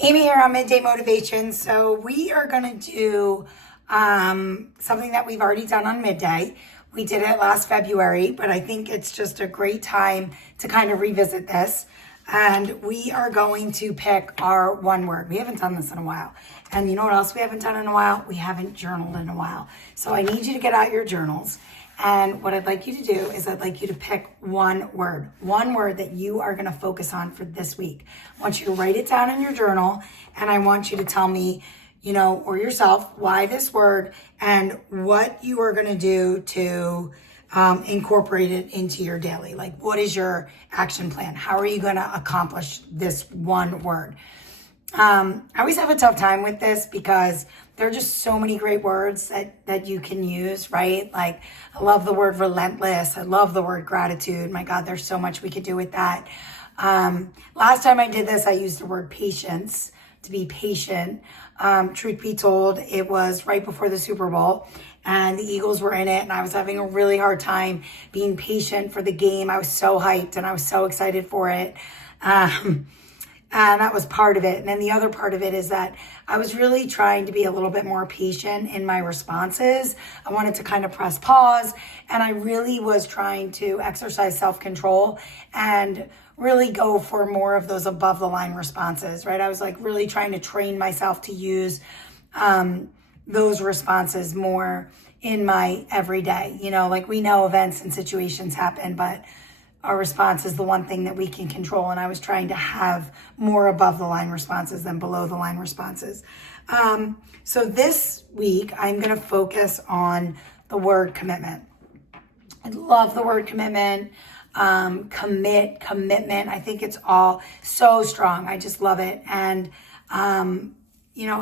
Amy here on Midday Motivation. So we are going to do something that we've already done on Midday. We did it last February, but I think it's just a great time to kind of revisit this. And we are going to pick our one word. We haven't done this in a while. And you know what else we haven't done in a while? We haven't journaled in a while. So I need you to get out your journals. And what I'd like you to do is I'd like you to pick one word that you are going to focus on for this week. I want you to write it down in your journal, and I want you to tell me, or yourself, why this word and what you are going to do to incorporate it into your daily. Like, what is your action plan? How are you going to accomplish this one word? I always have a tough time with this because there are just so many great words that you can use, right? Like, I love the word relentless. I love the word gratitude. My God, there's so much we could do with that. Last time I did this, I used the word patience, to be patient. Truth be told, it was right before the Super Bowl and the Eagles were in it, and I was having a really hard time being patient for the game. I was so hyped and I was so excited for it. And that was part of it. And then the other part of it is that I was really trying to be a little bit more patient in my responses. I wanted to kind of press pause, and I really was trying to exercise self-control and really go for more of those above the line responses, right? I was like really trying to train myself to use those responses more in my everyday. Like, we know events and situations happen, but our response is the one thing that we can control. And I was trying to have more above the line responses than below the line responses. So this week, I'm going to focus on the word commitment. I love the word commitment. Commitment. I think it's all so strong. I just love it. And,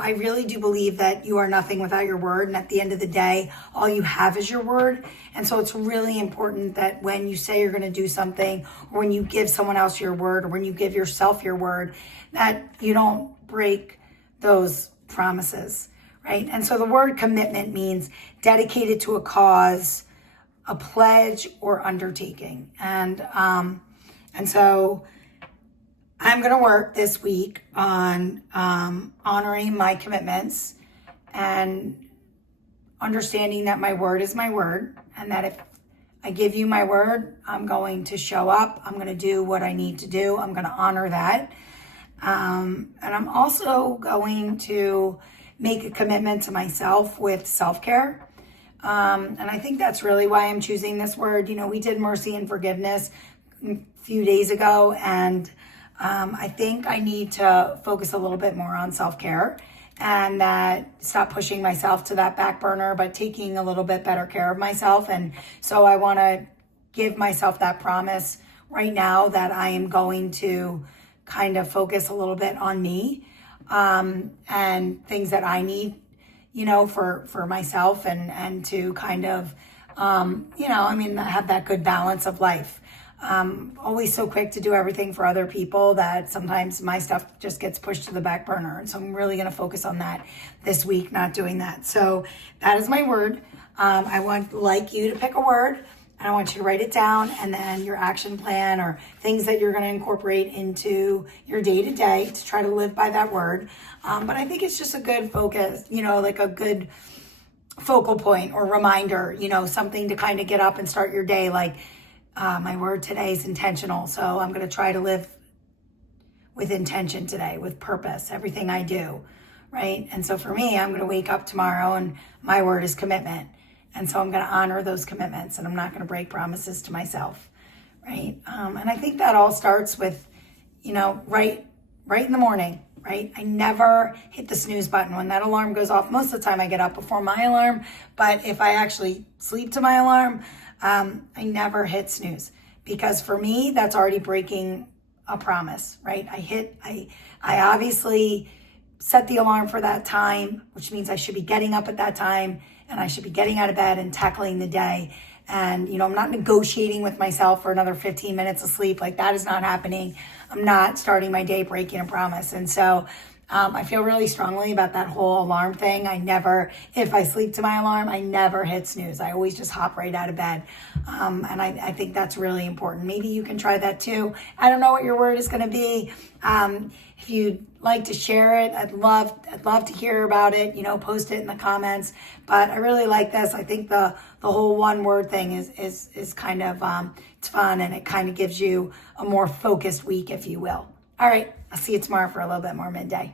I really do believe that you are nothing without your word. And at the end of the day, all you have is your word. And so it's really important that when you say you're going to do something, or when you give someone else your word, or when you give yourself your word, that you don't break those promises, right? And so the word commitment means dedicated to a cause, a pledge, or undertaking. And so I'm going to work this week on honoring my commitments and understanding that my word is my word, and that if I give you my word, I'm going to show up. I'm going to do what I need to do. I'm going to honor that. And I'm also going to make a commitment to myself with self-care. And I think that's really why I'm choosing this word. We did mercy and forgiveness a few days ago, and I think I need to focus a little bit more on self-care and that stop pushing myself to that back burner, but taking a little bit better care of myself. And so I want to give myself that promise right now that I am going to kind of focus a little bit on me and things that I need, for myself and to kind of, have that good balance of life. Always so quick to do everything for other people that sometimes my stuff just gets pushed to the back burner. And so I'm really going to focus on that this week, not doing that. So that is my word. I want like you to pick a word, and I want you to write it down, and then your action plan or things that you're going to incorporate into your day to day to try to live by that word. But I think it's just a good focus, like a good focal point or reminder, something to kind of get up and start your day. Like, my word today is intentional. So I'm going to try to live with intention today, with purpose, everything I do, right? And so for me, I'm going to wake up tomorrow and my word is commitment. And so I'm going to honor those commitments, and I'm not going to break promises to myself, right? And I think that all starts with, right in the morning, right? I never hit the snooze button when that alarm goes off. Most of the time I get up before my alarm, but if I actually sleep to my alarm, I never hit snooze, because for me, that's already breaking a promise, right? I obviously set the alarm for that time, which means I should be getting up at that time, and I should be getting out of bed and tackling the day. And, I'm not negotiating with myself for another 15 minutes of sleep. Like, that is not happening. I'm not starting my day breaking a promise. And so I feel really strongly about that whole alarm thing. If I sleep to my alarm, I never hit snooze. I always just hop right out of bed. And I think that's really important. Maybe you can try that too. I don't know what your word is going to be. If you'd like to share it, I'd love to hear about it. Post it in the comments. But I really like this. I think the whole one word thing is kind of it's fun, and it kind of gives you a more focused week, if you will. All right, I'll see you tomorrow for a little bit more midday.